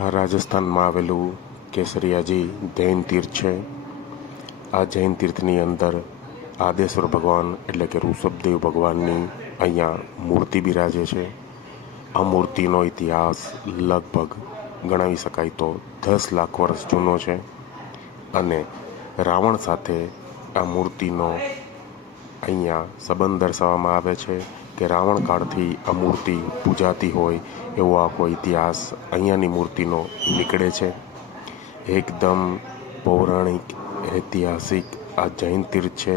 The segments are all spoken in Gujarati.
આ રાજસ્થાનમાં આવેલું કેસરિયાજી જૈન તીર્થ છે. આ જૈન તીર્થની અંદર આદેશ્વર ભગવાન એટલે કે ઋષભદેવ ભગવાનની અહીંયા મૂર્તિ બિરાજે છે. આ મૂર્તિનો ઇતિહાસ લગભગ ગણાવી શકાય તો 10 લાખ વર્ષ જૂનો છે અને રાવણ સાથે આ મૂર્તિનો અહીંયા સંબંધ દર્શાવવામાં આવે છે કે રાવણ કાળથી આ મૂર્તિ પૂજાતી હોય એવો આખો ઇતિહાસ અહીંયાની મૂર્તિનો નીકળે છે. એકદમ પૌરાણિક ઐતિહાસિક આ જૈન તીર્થ છે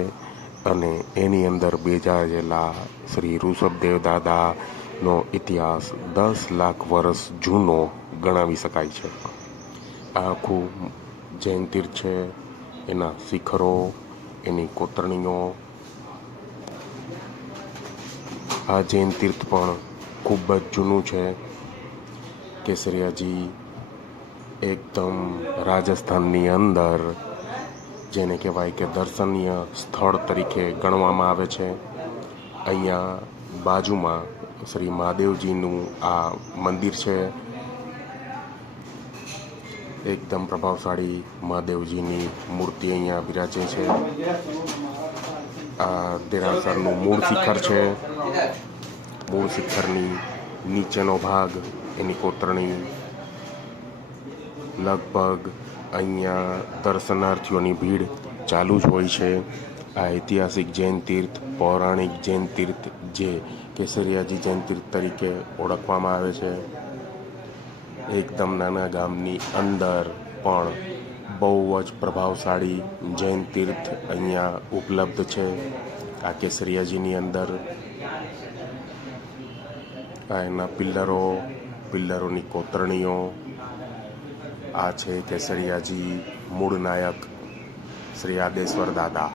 અને એની અંદર બિરાજેલા શ્રી ઋષભદેવ દાદાનો ઇતિહાસ 10 લાખ વર્ષ જૂનો ગણાવી શકાય છે. આ આખું જૈન તીર્થ છે, એના શિખરો, એની કોતરણીઓ. આ જૈન તીર્થ પણ ખૂબ જ જૂનું છે. કેસરિયાજી એકદમ રાજસ્થાનની અંદર જેને કહેવાય કે દર્શનીય સ્થળ તરીકે ગણવામાં આવે છે. અહીંયા બાજુમાં શ્રી મહાદેવજીનું આ મંદિર છે. એકદમ પ્રભાવશાળી મહાદેવજીની મૂર્તિ અહીંયા બિરાજે છે. આ દેરાસરનું મૂળ શિખર છે. મૂળ શિખરની નીચેનો ભાગ, એની કોતરણી. લગભગ અહીંયા દર્શનાર્થીઓની ભીડ ચાલુ જ હોય છે. આ ઐતિહાસિક જૈન તીર્થ, પૌરાણિક જૈન તીર્થ જે કેસરિયાજી જૈન તીર્થ તરીકે ઓળખવામાં આવે છે. એકદમ નાના ગામની અંદર પણ બહુ જ પ્રભાવશાળી જૈન તીર્થ અહીંયા ઉપલબ્ધ છે. આ કેસરિયાજીની અંદર આ એના પિલ્લરોની કોતરણીઓ. આ છે કેસરિયાજી મૂળ નાયક શ્રી આદેશ્વર દાદા.